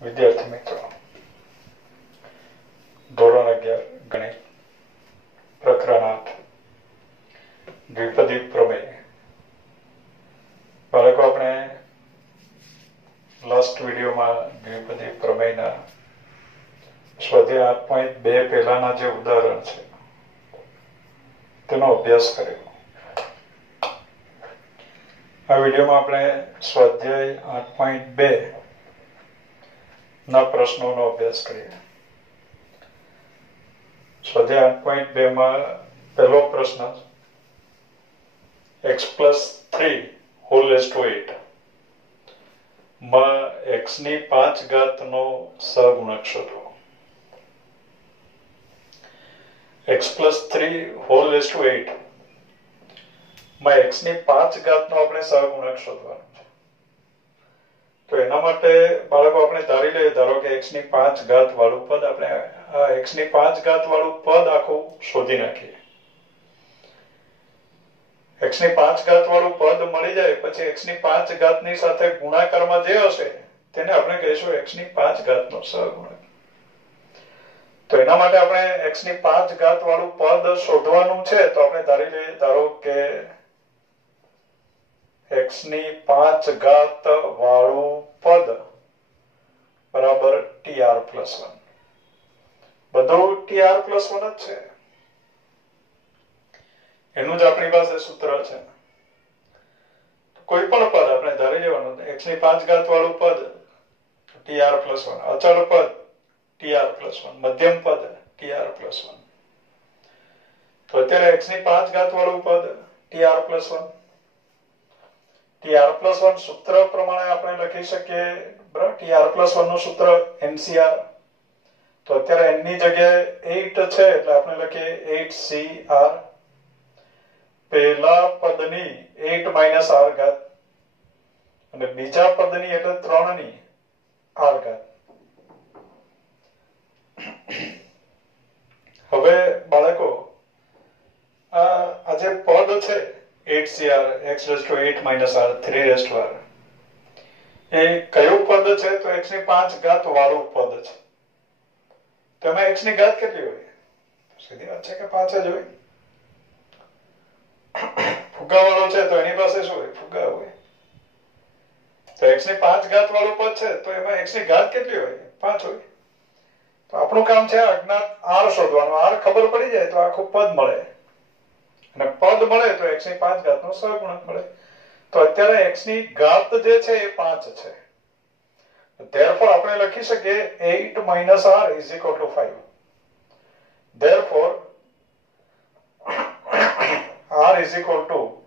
વિદ્યાર્થી મિત્રો, ધોરણ 11 ગણિત પ્રકરણ 8 દ્વિપદી પ્રમેય. બાળકો, આપણે લાસ્ટ વિડીયોમાં દ્વિપદી પ્રમેયના સ્વાધ્યાય 8.2 પહેલાના જે ઉદાહરણ છે તેનો અભ્યાસ કર્યો. આ વિડીયોમાં આપણે સ્વાધ્યાય 8.2 ના પ્રશ્નોનો અભ્યાસ કરીએ. સ્વાધ્યાય 8.2 માં પહેલો પ્રશ્ન, x+3 હોલ રેઝ ટુ 8 માં x ની 5 ઘાતનો સહગુણક શોધો. x+3 હોલ રેઝ ટુ 8 માં x ની 5 ઘાતનો આપણે સહગુણક શોધવાનો છે. તો એના માટે બાળકો આપણે ધારી લઈએ, ધારો કે x ની 5 ઘાત વાળું પદ, આપણે આ x ની 5 ઘાત વાળું પદ આખું શોધી નાખીએ. x ની 5 ઘાત વાળું પદ મળી જાય પછી x ની 5 ઘાતની સાથે ગુણાકારમાં જે હશે તેને આપણે કહીશું x ની 5 ઘાતનો સહગુણક. તો એના માટે આપણે x ની 5 ઘાત વાળું પદ શોધવાનું છે. તો આપણે ધારી લઈએ, ધારો કે x ની 5 ઘાત વાળું પદ બરાબર tr+1. બધું tr+1 જ છે, એનું જ આપણી પાસે સૂત્ર છે. કોઈ પણ પદ આપણે ધારી લેવાનું, x ની 5 ઘાત વાળું પદ tr+1, અચળ પદ tr+1, મધ્યમ પદ tr+1. તો અત્યારે x ની 5 ઘાત વાળું પદ tr+1, tr+1 સૂત્ર પ્રમાણે આપણે લખી શકીએ. બરાબર, tr+1 નું સૂત્ર NCR. તો અત્યારે n ની જગ્યાએ 8 છે એટલે આપણે લખીએ 8CR. પહેલા પદની 8 - r ઘાત અને બીજા પદની એટલે 3 ની r ઘાત. હવે બાળકો, આ જે પદ છે 8CR, x⁻8 - r 3r, એ કયું પદ છે? તો x ની 5 ઘાત વાળું પદ છે. તેમાં x ની ઘાત કેટલી હોય? સીધી વાત છે કે 5 જ હોય. ફુગાવાળો છે તો એની પાસે શું હોય? ફુગા હોય. તો x ની 5 ઘાત વાળું પદ છે તો એમાં x ની ઘાત કેટલી હોય? 5 હોય. તો આપણું કામ છે અજ્ઞાત r શોધવાનું. r ખબર પડી જાય તો આખું પદ મળે, અને પદ મળે તો x ની 5 ઘાતનો સહગુણક મળે. તો અત્યારે x ની ઘાત જે છે એ 5 છે. Therefore આપણે લખી શકીએ 8 - r = 5. Therefore r =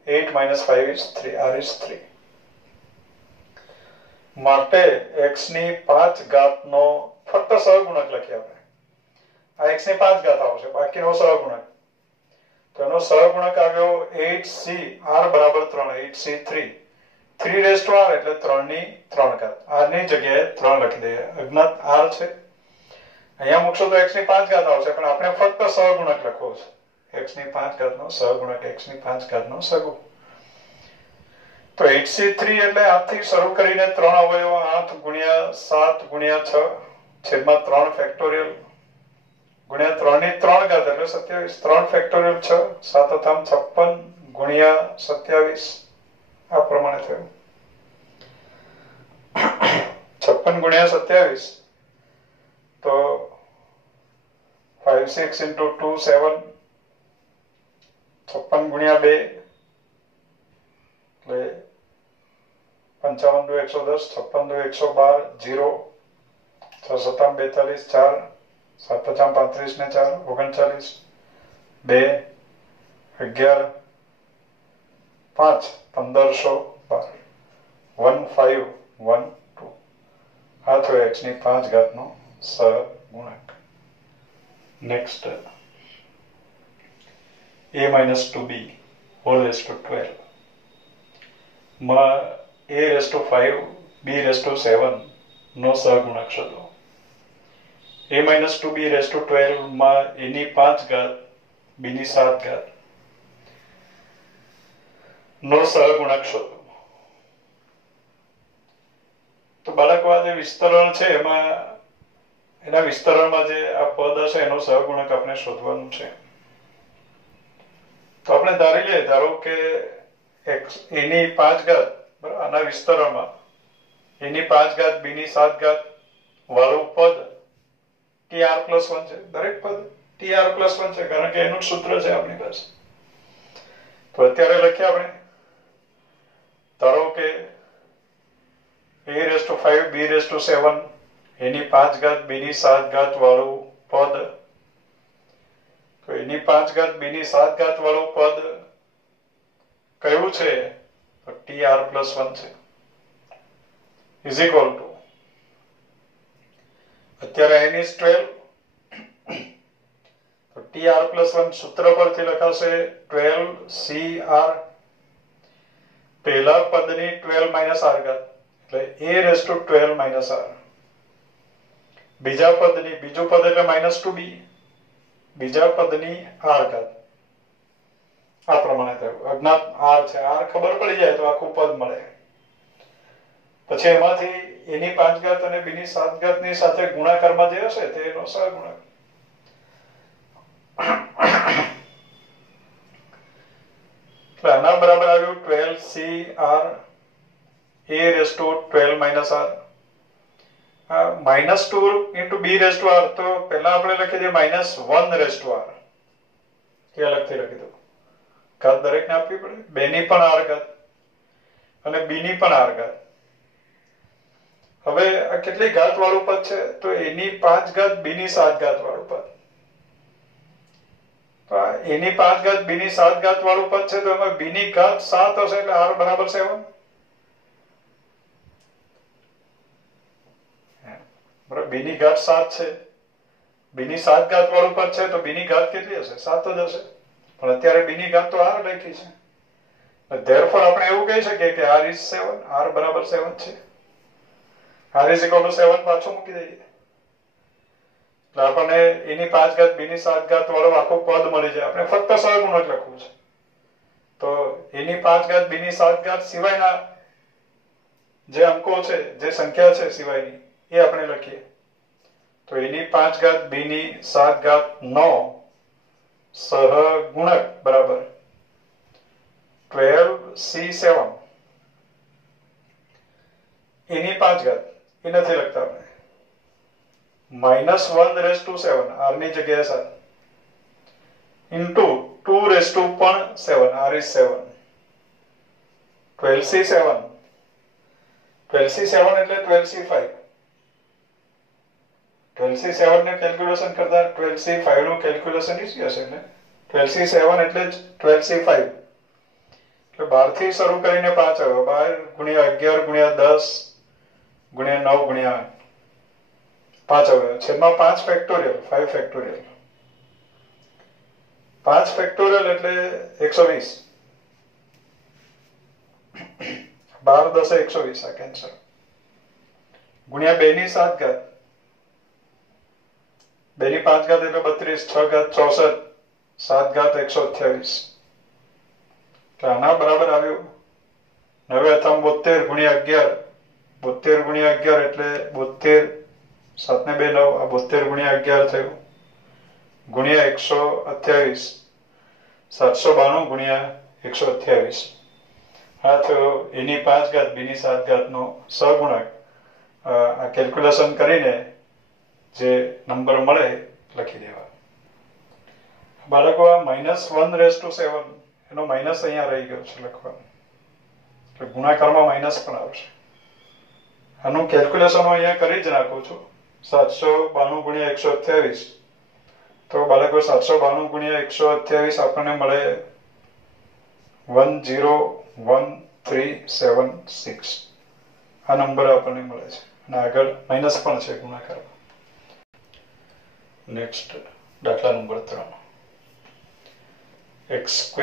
8 - 5 is 3. r is 3. માટે x ની 5 ઘાતનો ફક્ત સહગુણક લખીએ આપણે. આ x ની 5 ઘાત આવશે, બાકીનો સહગુણક. તો એનો સહગુણક આવ્યો 8c, r બરાબર 3, 8c3. 3r એટલે 3 ની 3 ઘાત. r ની જગ્યાએ 3 લખી દઈએ. અજ્ઞાત r છે, અહીંયા મૂકશો તો x ની 5 ઘાત આવશે, પણ આપણે ફક્ત સહગુણક લખવો છે. x ની 5 ઘાતનો સહગુણક, x ની 5 ઘાતનો સહગુણક. તો 8c3 એટલે 8 થી શરૂ કરીને 3 અવયવો, 8 × 7 × 6 છેદમાં 3 ફેક્ટોરિયલ ગુણ્યા 3 ની 3 ઘાત એટલે 27. 3 ફેક્ટોરિયલ 6, 7 × 56 ગુણ્યા 27 આ પ્રમાણે થયું. 56 ગુણ્યા 27 તો 5 6 × 2 7. 56 ગુણ્યા 2 એટલે 55 × 2 110, 56 × 2 112, 0. 6 7 42, 4, 7 5 35 ને 4 39, 2 11, 5 1512, 1512. આ તો x ની 5 ઘાતનો સહગુણક. Next, a - 2b whole raise to 12 માં a⁵ b⁵ નો સહગુણક શોધો. a - 2b⁵ માં a ની 5 ઘાત b ની 7 ઘાત નો સહગુણક શોધો. તો બાળકો આ જે વિસ્તરણ છે એમાં એના વિસ્તરણમાં જે આ પદ હશે એનો સહગુણક આપણે શોધવાનું છે. તો આપણે ધારી લઈએ, ધારો કે એની 5 ઘાત બરાબર આના વિસ્તરણમાં એની 5 ઘાત બીની 7 ઘાત વાળું પદ tr+1 છે. દરેક પદ tr+1 છે કારણ કે એનું સૂત્ર છે આપણી પાસે. તો અત્યારે લખીએ આપણે, ધારો કે a⁵ b⁵ એની 5 ઘાત બીની 7 ઘાત વાળું પદ, તો એની 5 ઘાત બીની 7 ઘાત વાળું પદ કયું છે? તો tr+1 છે. ઇઝ ઇક્વલ ટુ અત્યારે n is 12, તો tr+1 સૂત્ર પરથી લખાશે 12cr, પહેલા પદની 12 - r ઘાત એટલે a⁻12 - r, બીજા પદની બીજું પદ એટલે -2b, બીજા પદની r ઘાત. આ પ્રમાણે થયું. અજ્ઞાત r છે, r ખબર પડી જાય તો આખું પદ મળે. પછી એમાંથી એની 5 ઘાત અને બીની 7 ઘાત ની સાથે ગુણાકારમાં જે હશે તે એનો સહગુણક. એટલે આના બરાબર આવ્યું 12cr a⁻12 - r. -2 × b⁻r, તો પહેલા આપણે લખી દઈએ -1⁻r, એ અલગથી લખી દો. ઘાત દરેકને આપવી પડે, બેની પણ r ઘાત અને બીની પણ r ઘાત. હવે આ કેટલી ઘાત વાળું પદ છે? તો એની 5 ઘાત બીની 7 ઘાત વાળું પદ. તો એની 5 ઘાત બીની 7 ઘાત વાળું પદ છે, તો એમાં બીની ઘાત 7 હશે એટલે r બરાબર 7. બરાબર, બીની ઘાત 7 છે, બીની 7 ઘાત વાળું પદ છે, તો બીની ઘાત કેટલી હશે? 7 જ હશે. પણ અત્યારે બીની ઘાત તો r લખી છે, therefore આપણે એવું કહી શકીએ કે r is 7, r બરાબર 7 છે. r is equal to 7 પાછું મૂકી દઈએ એટલે આપણને એની 5 ઘાત બીની 7 ઘાત વાળું આખું પદ મળી જાય. આપણે ફક્ત સહગુણક લખવું છે, તો એની 5 ઘાત બીની 7 ઘાત સિવાયના જે અંકો છે, જે સંખ્યા છે સિવાયની, એ આપણે લખીએ. તો એની 5 ઘાત બીની 7 ઘાત નો સહગુણક બરાબર 12c7. એની 5 ઘાત એ નથી લખતા આપણે, -1⁻7 r ની જગ્યાએ 7 ઇન્ટુ 2⁻7 r is 7. 12c7 એટલે 12c5. 12c7 ને કેલ્ક્યુલેશન કરતા 12c5 નું કેલ્ક્યુલેશન ઈઝી હશે ને. 12c7 એટલે જ 12c5. એટલે 12 થી શરૂ કરીને 5 આવે, 12 × 11 × 10 × 9 × 5 આવે, છેદમાં 5 ફેક્ટોરિયલ, 5 ફેક્ટોરિયલ. 5 ફેક્ટોરિયલ એટલે 120. 12 10 120, આ કેન્સર. ગુણ્યા 2 ની 7 ઘાત, 2 ની 5 ઘાત એટલે 32, 6 ઘાત 64, 7 ઘાત 128. એટલે આના બરાબર આવ્યું 9 × 72 × 11, 72 × 11 એટલે 72, 7 ને 2 9, આ 72 × 11 થયું, ગુણ્યા 128, 792 × 128. આ થયો એની 5 ઘાત બીની 7 ઘાત નો સહગુણક. આ કેલ્ક્યુલેશન કરીને જે નંબર મળે લખી દેવા. બાળકો આ -1�7 એનો માઇનસ અહીંયા રહી ગયો છે લખવાનું, એટલે ગુણાકારમાં માઇનસ પણ આવશે. આનું કેલ્ક્યુલેશન હું અહીંયા કરી જ નાખું છું. 792 × 128, તો બાળકો 792 × 128 આપણને મળે 101,376. આ નંબર આપણને મળે છે અને આગળ માઇનસ પણ છે ગુણાકારમાં. નેક્સ્ટ દાખલા number 3. x²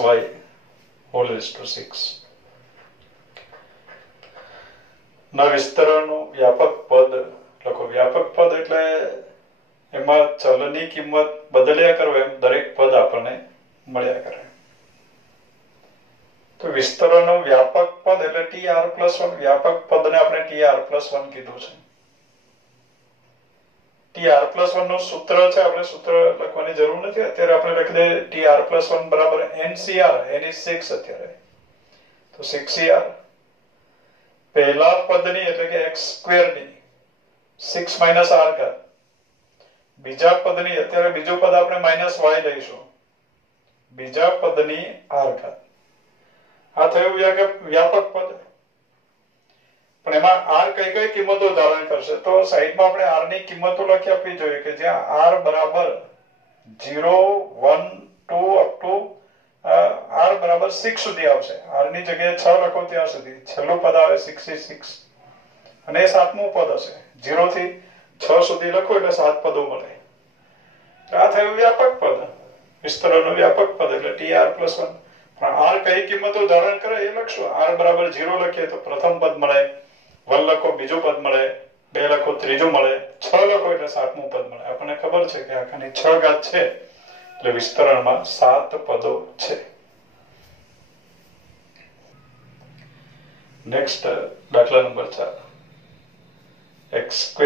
- y whole raise to 6 ના વિસ્તરણનું વ્યાપક પદ લખો. વ્યાપક પદ એટલે એમાં ચલની કિંમત બદલ્યા કરો એમ દરેક પદ આપણને મળ્યા કરે. તો વિસ્તરણનો વ્યાપક પદ એટલે tr+1, વ્યાપક પદને આપણે tr+1 કીધું છે. tr+1 નું સૂત્ર છે, આપણે સૂત્ર લખવાની જરૂર નથી અત્યારે, આપણે લખી દઈએ tr+1 બરાબર ncr, n is 6 અત્યારે, તો 6cr પહેલા પદની એટલે કે x² ની 6 માઇનસ r ઘાત, બીજા પદની અત્યારે બીજું પદ આપણે માઇનસ y લઈશું, બીજા પદની r ઘાત. આ થયું વ્યાપક પદ. પણ એમાં r કઈ કઈ કિંમતો ધારણ કરશે, તો સાઈડમાં આપણે r ની કિંમતો લખી આપવી જોઈએ કે જ્યાં r બરાબર 0, 1, 2 અપ ટુ r બરાબર 6 સુધી આવશે. r ની જગ્યાએ 6 લખો ત્યાં સુધી, છેલ્લું પદ આવે 66 અને એ સાતમું પદ હશે. 0 થી 6 સુધી લખો એટલે 7 પદો મળે. આ થયું વ્યાપક પદ, વિસ્તરણનું વ્યાપક પદ એટલે tr+1. પણ r કઈ કિંમતો ધારણ કરે એ લખશું. r બરાબર 0 લખીએ તો પ્રથમ પદ મળે, 1 લખો બીજું પદ મળે, 2 લખો ત્રીજું મળે, 6 લખો એટલે સાતમું પદ મળે. આપણને ખબર છે કે આખાની 6 ઘાત છે એટલે વિસ્તરણમાં 7 પદો છે. નેક્સ્ટ દાખલા number 4, x²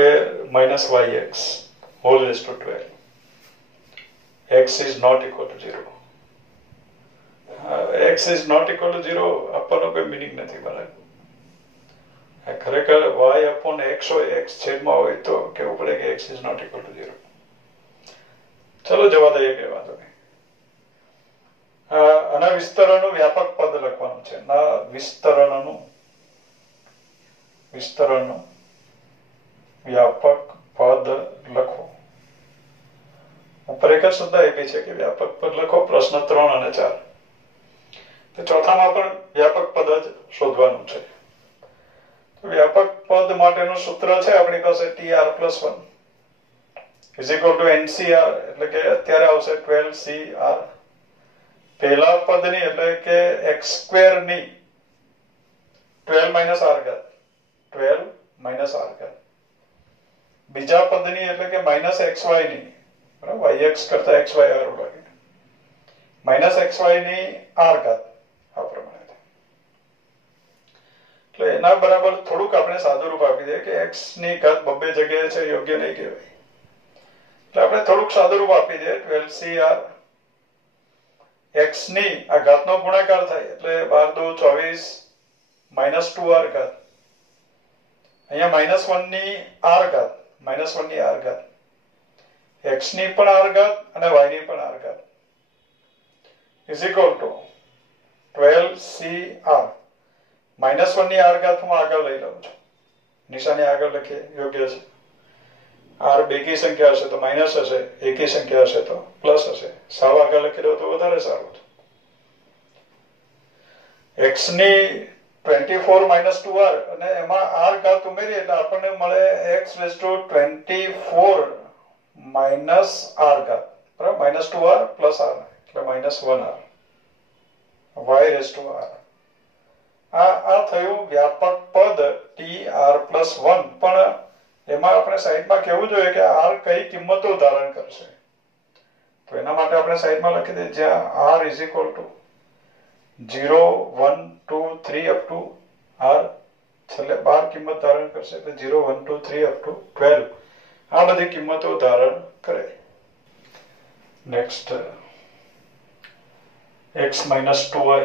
- yx whole raised to 12. x is not equal to 0. x is not equal to 0 આપવાનો કોઈ મીનિંગ નથી બરાબર. ખરેખર y upon x હોય, x છેદમાં હોય તો કેવું પડે કે x is not equal to 0. ચલો જવા દઈએ કે વાંધો નહીં. આના વિસ્તરણનું વ્યાપક પદ લખવાનું છે. ના વિસ્તરણનું વ્યાપક પદ લખો. ઉપર એક જ શબ્દ આપી છે કે વ્યાપક પદ લખો. પ્રશ્ન 3 અને 4. તો ચોથામાં પણ વ્યાપક પદ જ શોધવાનું છે. તો વ્યાપક પદ માટેનું સૂત્ર છે આપણી પાસે tr+1 is equal to ncr, એટલે કે અત્યારે આવશે 12cr. પહેલા પદની એટલે કે x² ની 12 માઇનસ r ઘાત, 12 માઇનસ r ઘાત. બીજા પદની એટલે કે માઇનસ xy ની, બરાબર, yx કરતા xy સારું લાગે, માઇનસ xy ની r ઘાત. આ પ્રમાણે એટલે એના બરાબર થોડુંક આપણે સાદું રૂપ આપી દઈએ કે x ની ઘાત બબ્બે જગ્યાએ છે, યોગ્ય નહીં કહેવાય. એટલે આપણે થોડુંક સાદું રૂપ આપી દઈએ 12cr. x ની આ ઘાતનો ગુણાકાર થાય એટલે 12 × 2 = 24 - 2r ઘાત. અહીંયા -1 ની r ઘાત, -1 ની r ઘાત, x ની પણ r ઘાત અને y ની પણ r ઘાત is equal to 12cr. -1 ની r ઘાત હું આગળ લઈ લઉં છું, નિશાની આગળ લખીએ યોગ્ય છે. r બેકી સંખ્યા હશે તો માઇનસ હશે, એકી સંખ્યા હશે તો પ્લસ હશે. સાવ આગળ લખી દો તો વધારે સારું છે. x ની 24 - 2r અને એમાં r ઘાત ઉમેરીએ એટલે આપણને મળે x raised to 24 minus r ઘાત, બરાબર, -2r plus r એટલે -1r y raised to r. આ થયું વ્યાપક પદ tr+1. પણ એમાં આપણે સાઈડમાં કહેવું જોઈએ કે r કઈ કિંમતો ધારણ કરશે. તો એના માટે આપણે સાઈડમાં લખી દઈએ જ્યાં r is equal to 0, 1, 2, 3 up to r છેલ્લે 12 કિંમત ધારણ કરશે એટલે 0, 1, 2, 3 up to 12 આ બધી કિંમતો ધારણ કરે. Next x - 2y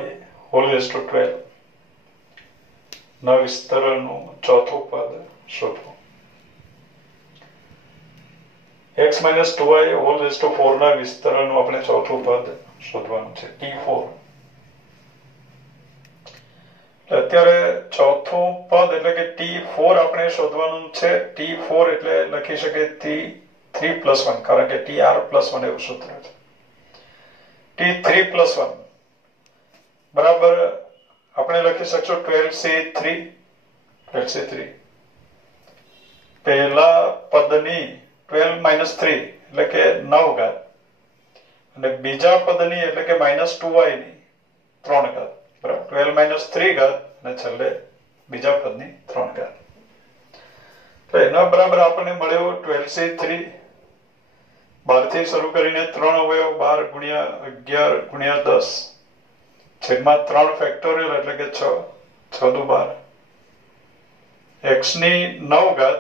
whole raised to 12 ના વિસ્તરણનું ચોથું પદ શોધો. x - 2y whole raised to 4 ના વિસ્તરણનું આપણે ચોથું પદ શોધવાનું છે t4. અત્યારે ચોથું પદ એટલે કે t4 આપણે શોધવાનું છે. t4 એટલે લખી શકે t3+1, કારણ કે tr+1 એવું સૂત્ર છે. t3+1 બરાબર આપણે લખી શકશું 12c3. પહેલા પદની 12 - 3 એટલે કે 9 ઘાત અને બીજા પદની એટલે કે -2y ની 3 ઘાત, બરાબર, 12 - 3 ઘાત અને છેલ્લે બીજા પદની 3 ઘાત. તો એના બરાબર આપણને મળ્યો 12c3. 12 થી શરૂ કરીને 3 અવયવ 12 × 11 × 10 છેદમાં 3 ફેક્ટોરિયલ એટલે કે 6 6 દુ 12 x ની 9 ઘાત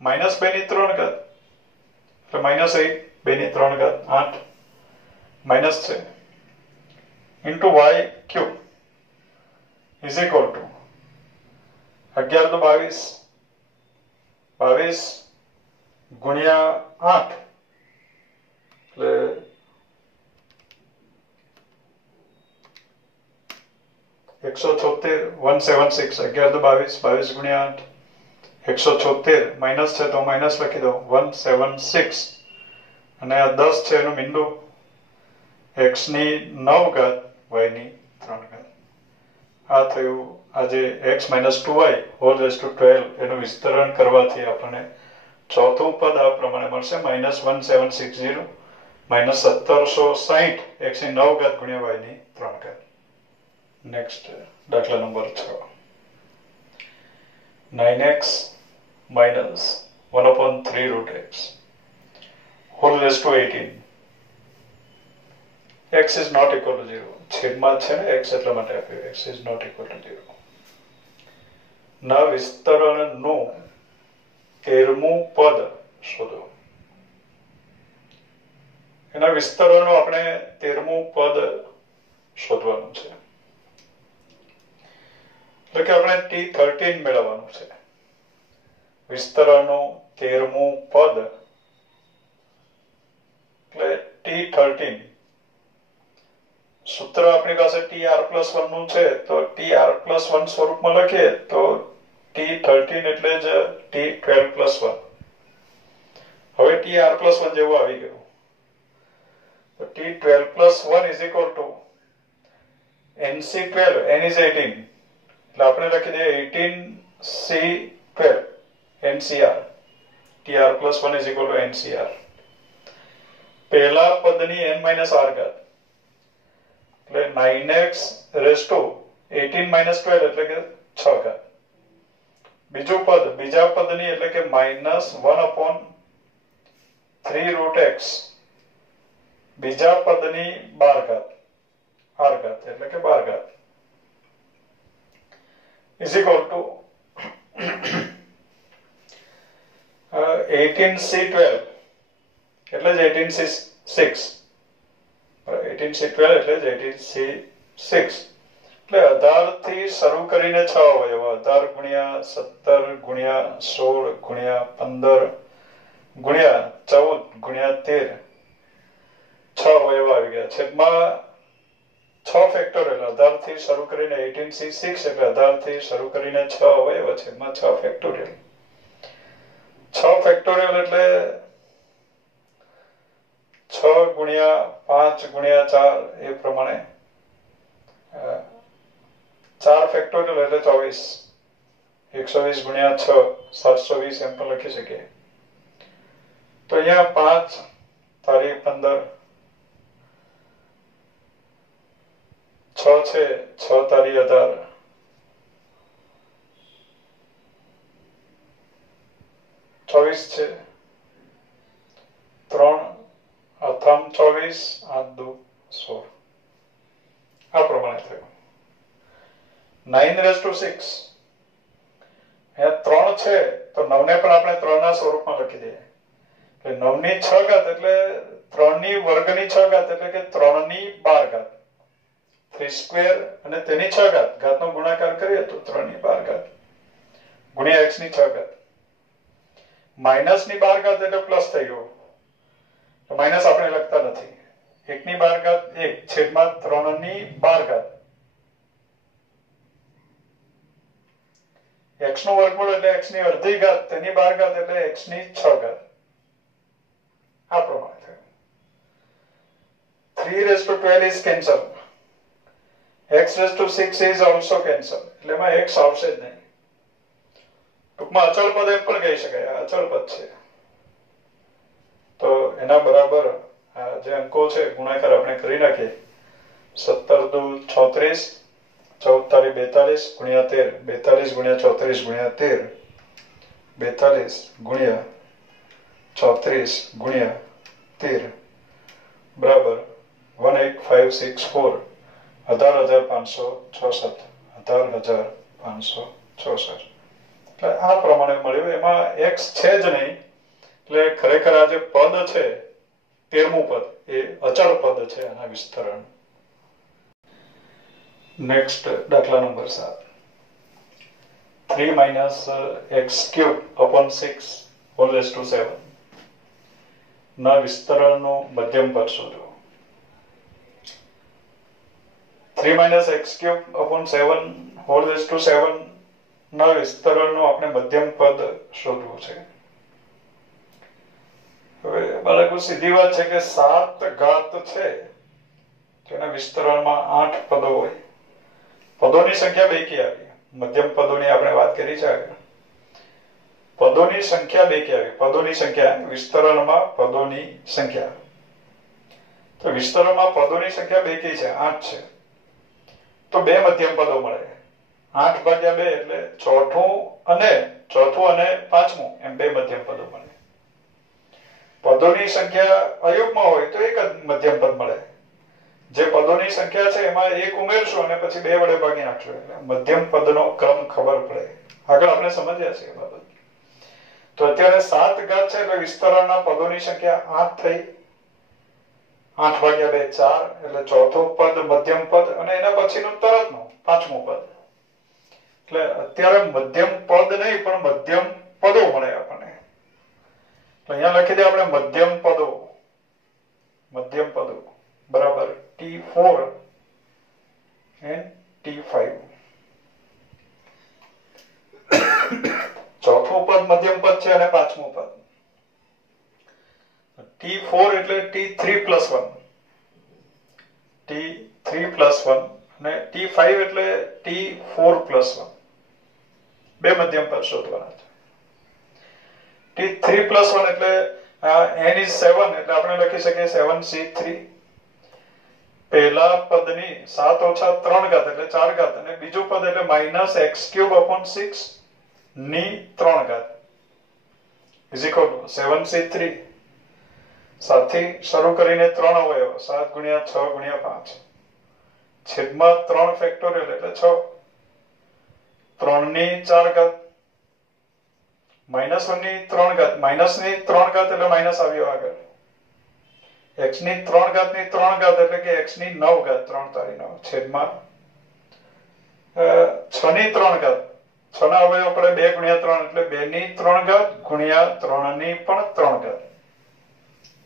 માઇનસ 2 ની 3 ઘાત એટલે માઇનસ 8 2 ની 3 ઘાત 8 માઇનસ છે into y cube is equal to 11 દુ 22 22 ગુણ્યા 8 એટલે 176 176 11 દુ 22 22 ગુણ્યા 8 176 માઇનસ છે તો માઇનસ લખી દો 176 અને આ 10 છે એનું બિંદુ x ની 9 ઘાત y ની 3 ઘાત આ થયું આજે x - 2y hall raise to 12 એનું વિસ્તરણ કરવાથી આપણને ચોથું પદ આ પ્રમાણે મળશે -1760 -1760 x ની 9 ઘાત ગુણ્યા y ની 3 ઘાત. નેક્સ્ટ દાખલા number 6 9x - 1/3 root x whole raised to 18 x is not equal to 0 છેદમાં છે ને x એટલા માટે આપ્યું x is not equal to 0 ના વિસ્તરણનું 13મું પદ શોધો. એના વિસ્તરણનું આપણે 13મું પદ શોધવાનું છે એટલે કે આપણે T13 મેળવવાનું છે. વિસ્તરણનું 13મું પદ એટલે T13 સૂત્ર આપણી પાસે tr+1 નું છે તો tr+1 સ્વરૂપમાં લખીએ તો T13 એટલે જ T12+1 હવે tr+1 જેવું આવી ગયું તો T12+1 is equal to NC12 n is 18 એટલે આપણે લખી દઈએ 18C12 NCR tr+1 is equal to NCR પહેલા પદની n - r ઘાત એટલે 9x raised to 18 - 12 એટલે કે 6 ઘાત બીજું પદ બીજા પદની એટલે કે -1/3 root x બીજા પદની 12 ઘાત r ઘાત એટલે કે 12 ઘાત is equal to 18C12 એટલે જ 18C6 18C12 એટલે જ 18C6 એટલે 18 થી શરૂ કરીને 6 અવયવ 18 ગુણ્યા 17 ગુણ્યા 16 ગુણ્યા 15 ગુણ્યા 14 ગુણ્યા 13 6 અવયવ આવી ગયા છેદમાં 6 ફેક્ટોરિયલ 18 થી શરૂ કરીને 18C6 એટલે 18 થી શરૂ કરીને 6 અવયવ છેદમાં 6 ફેક્ટોરિયલ 6 ફેક્ટોરિયલ એટલે 6 ગુણ્યા 5 ગુણ્યા 4 એ પ્રમાણે 4 ફેક્ટોરિયલ એટલે 24 120 ગુણ્યા 6 720 એમ પણ લખી શકીએ તો અહીંયા 5 તારીખ 15 6 છે 6 તારીખ 18 24 છે 3 અથમ 24 8 દુ 16 આ પ્રમાણે થયું 9⁻6 અહીંયા 3 છે તો 9 ને પણ આપણે 3 ના સ્વરૂપમાં લખી દઈએ એટલે 9 ની 6 ઘાત એટલે 3 ની વર્ગની 6 ઘાત એટલે કે 3 ની 12 ઘાત 3 સ્ક્વેર અને તેની 6 ઘાત ઘાતનો ગુણાકાર કરીએ તો 3 ની 12 ઘાત ગુણ્યા x ની 6 ઘાત માઈનસ ની 12 ઘાત એટલે પ્લસ થઈ ગયો તો માઈનસ આપણે લખતા નથી 1 ની 12 ઘાત 1 છેદમાં 3 ની 12 ઘાત x નું વર્ગમૂળ એટલે x ની અડધી ઘાત તેની 12 ઘાત એટલે x ની 6 ઘાત આ પ્રમાણે થયું 3⁻12 is cancel x⁻6 is also cancel એટલે એમાં x આવશે જ નહીં ટૂંકમાં અચળ પદ એમ પણ કહી શકાય અચળ પદ છે તો એના બરાબર જે અંકો છે ગુણાકાર આપણે કરી નાખીએ 17 દુ 36 14 તારીખ 42 ગુણ્યા 13 42 ગુણ્યા 34 ગુણ્યા 13 42 ગુણ્યા 34 ગુણ્યા 13 બરાબર 18564 18,566 18,566 એટલે આ પ્રમાણે મળ્યું. એમાં x છે જ નહીં, એટલે ખરેખર આ જે પદ છે 13મું પદ એ અચળ પદ છે આના વિસ્તરણ. નેક્સ્ટ દાખલા number 7. 3 - x³ upon 6 whole raised to 7 ના વિસ્તરણનું મધ્યમ પદ શોધો. 3 - x³ upon 7 whole raised to 7 ના વિસ્તરણનું આપણે મધ્યમ પદ શોધવું છે. હવે બાળકો સીધી વાત છે કે 7 ઘાત છે જેના વિસ્તરણમાં 8 પદો હોય. પદોની સંખ્યા બેકી આવી. મધ્યમ પદોની આપણે વાત કરી છે આગળ. પદોની સંખ્યા બેકી આવી. પદોની સંખ્યા વિસ્તરણમાં પદોની સંખ્યા. તો વિસ્તરણમાં પદોની સંખ્યા બેકી છે 8 છે. તો બે મધ્યમ પદો મળે. 8/2 એટલે ચોથું અને પાંચમું એમ બે મધ્યમ પદો મળે. પદોની સંખ્યા અયુગ્મ હોય તો એક જ મધ્યમ પદ મળે. જે પદોની સંખ્યા છે એમાં એક ઉમેરશું અને પછી 2 વડે ભાગી નાખશું એટલે મધ્યમ પદનો ક્રમ ખબર પડે. આગળ આપણે સમજ્યા છે એ બાબત. તો અત્યારે 7 ઘાત છે એટલે વિસ્તરણના પદોની સંખ્યા 8 થઈ. 8/2 4 એટલે ચોથું પદ મધ્યમ પદ અને એના પછીનું તરતનું પાંચમું પદ. એટલે અત્યારે મધ્યમ પદ નહીં પણ મધ્યમ પદો મળે આપણને. અહીંયા લખી દે આપણે મધ્યમ પદો બરાબર T4 and T5. ચોથું પદ મધ્યમ પદ છે અને પાંચમું પદ. T4 એટલે T3+1 અને T5 એટલે T4+1 બે મધ્યમ પદ શોધવાના છે. T3+1 એટલે n is 7 એટલે આપણે લખી શકીએ 7c3. પહેલા પદની 7 - 3 ઘાત એટલે 4 ઘાત અને બીજું પદ એટલે -x³/6 ની 3 ઘાત is equal to 7c3. સાથી શરૂ કરીને 3 અવયવ 7 × 6 × 5 છેદમાં 3 ફેક્ટોરિયલ એટલે 6. 3 ની 4 ઘાત -1 ની 3 ઘાત -ની 3 ઘાત એટલે માઇનસ આવ્યો આગળ. x ની 3 ઘાતની 3 ઘાત એટલે કે x ની 9 ઘાત 3 તારી 9 છેદમાં 6 ની 3 ઘાત 6 ના અવયવ પડે 2 × 3 એટલે 2 ની 3 ઘાત ગુણ્યા 3 ની પણ 3 ઘાત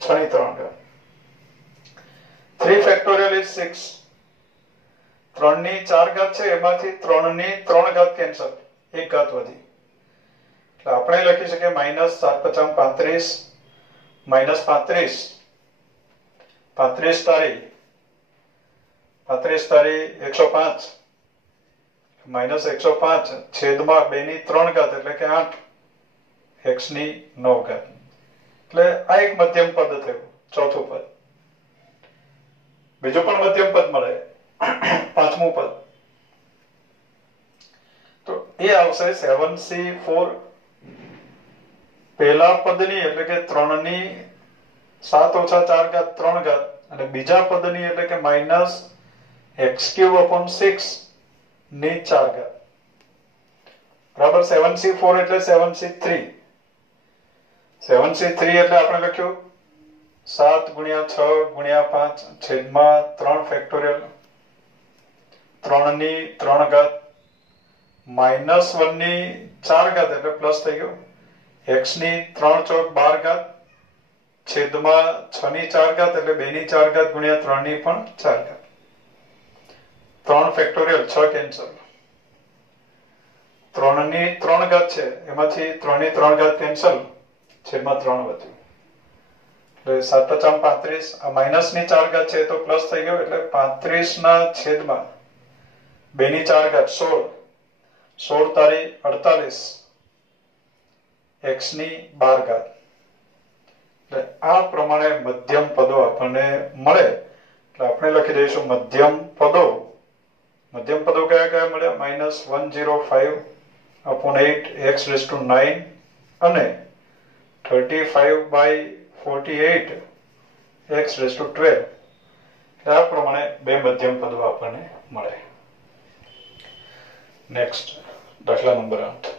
6 ની 3 ઘાત. 3 ફેક્ટોરિયલ is 6. 3 ની 4 ઘાત છે એમાંથી 3 ની 3 ઘાત કેન્સલ, એક ઘાત વધી એટલે આપણે લખી શકીએ -7×5 = 35 35 તારી 105 -105 છેદમાં 2 ની 3 ઘાત એટલે કે 8 x ની 9 ઘાત. એટલે આ એક મધ્યમ પદ થયું ચોથું પદ. બીજું પણ મધ્યમ પદ મળે પાંચમું પદ. તો એ આવશે 7c4. પહેલા પદની એટલે કે 3 ની 7 - 4 ઘાત 3 ઘાત અને બીજા પદની એટલે કે -x³/6 ની 4 ઘાત બરાબર 7c4 એટલે 7c3. 7c3 એટલે આપણે લખ્યું 7 × 6 × 5 છેદમાં 3 ફેક્ટોરિયલ 3 ની 3 ઘાત -1 ની 4 ઘાત એટલે પ્લસ થઈ ગયું x ની 3 × 12 ઘાત છેદમાં 6 ની 4 ઘાત એટલે 2 ની 4 ઘાત ગુણ્યા 3 ની પણ 4 ઘાત 3 ફેક્ટોરિયલ 6 કેન્સલ 3 ની 3 ઘાત છે એમાંથી 3 ની 3 ઘાત કેન્સલ છેદમાં 3 વધ્યું એટલે 7×5 = 35. આ માઈનસ ની 4 ઘાત છે તો પ્લસ થઈ ગયો એટલે 35 ના છેદમાં 2 ની 4 ઘાત 16 16 તારી 48 x ની 12 ઘાત. એટલે આ પ્રમાણે મધ્યમ પદો આપણને મળે એટલે આપણે લખી દઈશું મધ્યમ પદો કયા કયા મળ્યા -105/8 x⁻9 અને 35/48 x⁻12. આ પ્રમાણે બે મધ્યમ પદો આપણને મળે. નેક્સ્ટ દાખલા number 8.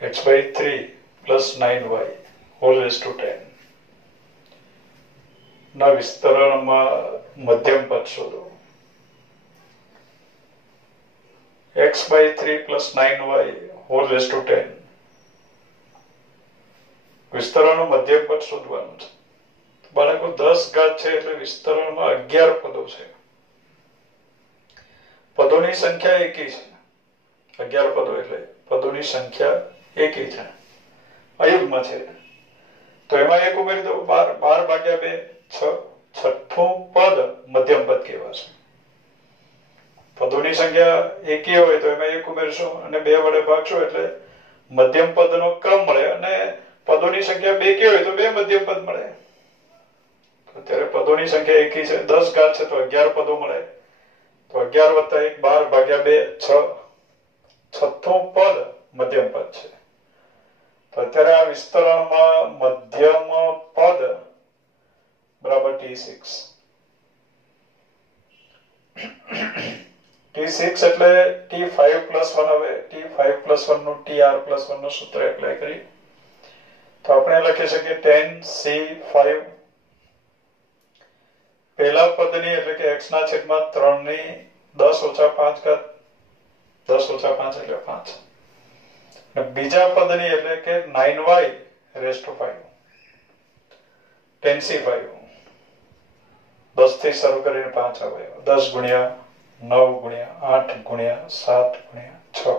x/3 + 9y hall raise two 10 ના વિસ્તરણમાં મધ્યમ પદ શોધો. x/3 + 9y hall raise two 10 વિસ્તરણનું મધ્યમ પદ શોધવાનું છે. બાળકો 10 ઘાત છે એટલે વિસ્તરણમાં 11 પદો છે. પદોની સંખ્યા એકી છે. 11 પદો એટલે પદોની સંખ્યા એકી છે, અયુગ્મ છે. તો એમાં એક ઉમેરી દો. 12 ભાગ્યા 2 6. છઠ્ઠું પદ મધ્યમ પદ કહેવાશે. પદોની સંખ્યા એકી હોય તો એમાં એક ઉમેરશો અને 2 વડે ભાગશો એટલે મધ્યમ પદનો ક્રમ મળે, અને પદોની સંખ્યા બેકી હોય તો 2 મધ્યમ પદ મળે. અત્યારે પદોની સંખ્યા એકી છે, 10 ઘાત છે તો 11 પદો મળે. તો 11 + 1 12 ભાગ્યા 2 6. છઠ્ઠું પદ મધ્યમ પદ છે. તો અત્યારે આ વિસ્તરણમાં મધ્યમ પદ બરાબર T6. T6 એટલે T5+1. હવે T5+1 નું TR+1 નું સૂત્ર એપ્લાય કરી તો આપણે લખી શકીએ 10C5 પહેલા પદની એટલે કે x ના છેદમાં 3 ની 10 - 5 ઘાત. 10 - 5 એટલે 5. અને બીજા પદની એટલે કે 9y⁵5 10C5 10 થી શરૂ કરીને 5 આવે. 10 ગુણ્યા 9 ગુણ્યા 8 ગુણ્યા 7 ગુણ્યા 6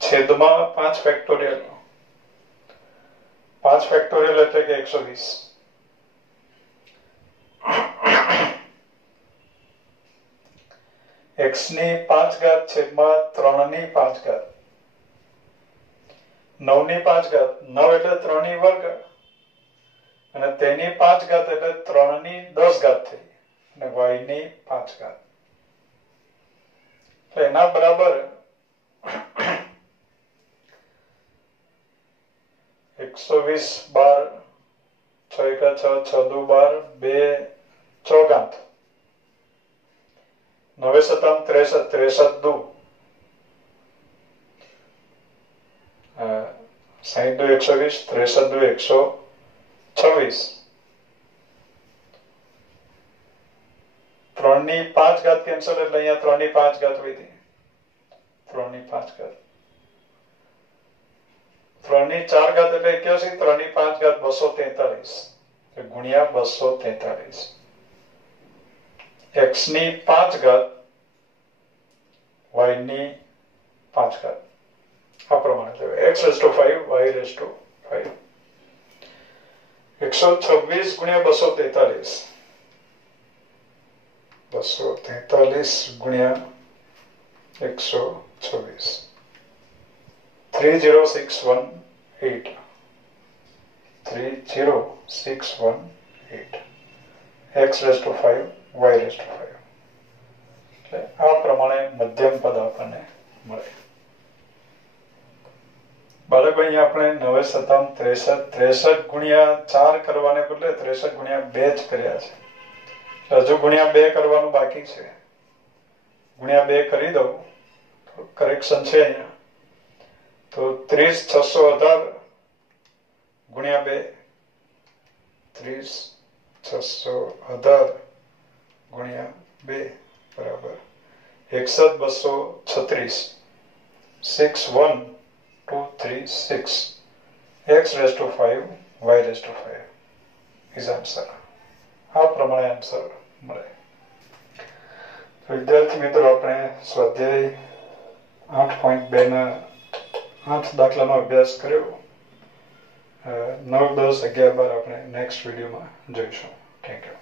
છેદમાં 5 ફેક્ટોરિયલ. 5 ફેક્ટોરિયલ એટલે કે 120. x ની 5 ઘાત છેદમાં 3 ની 5 ઘાત. 9 ની 5 ઘાત. 9 એટલે 3 ની વર્ગ અને તેની 5 ઘાત એટલે 3 ની 10 ઘાત થઈ અને y ની 5 ઘાત. તો એના બરાબર 120 12 6 × 6 6 × 12 2 ચોગાંત 9 × 7 63 63 2 62 120 63 2 126 3 ની 5 ઘાત કેન્સલ એટલે અહીંયા 3 ની 5 ઘાત વધી. 3 ની 5 ઘાત. 3 ની 4 ઘાત એટલે 81. 3 ની 5 ઘાત 243 ગુણ્યા 243. x ની 5 ઘાત y ની 5 ઘાત. આ પ્રમાણે x⁵5 y⁵5 126 ગુણ્યા 243 243 ગુણ્યા 126 30618 30618 x⁵5 y⁵5. આ પ્રમાણે મધ્યમ પદ આપણને મળે. બાળકો અહીંયા આપણે 9 × 7 63 ગુણ્યા 4 કરવાને બદલે 63 ગુણ્યા 2 જ કર્યા છે. હજુ ગુણ્યા 2 કરવાનું બાકી છે. ગુણ્યા 2 કરી દઉં તો કરેક્શન છે અહીંયા. તો 30 618 ગુણ્યા 2 30 618 ગુણ્યા 2 બરાબર 61 236 61236 x⁵5 y⁵5 is answer. આ પ્રમાણે આન્સર મળે. તો વિદ્યાર્થી મિત્રો આપણે સ્વાધ્યાય 8.2 ના 8 દાખલાનો અભ્યાસ કર્યો. 9 10 11 12 આપણે નેક્સ્ટ વિડીયોમાં જોઈશું. Thank you.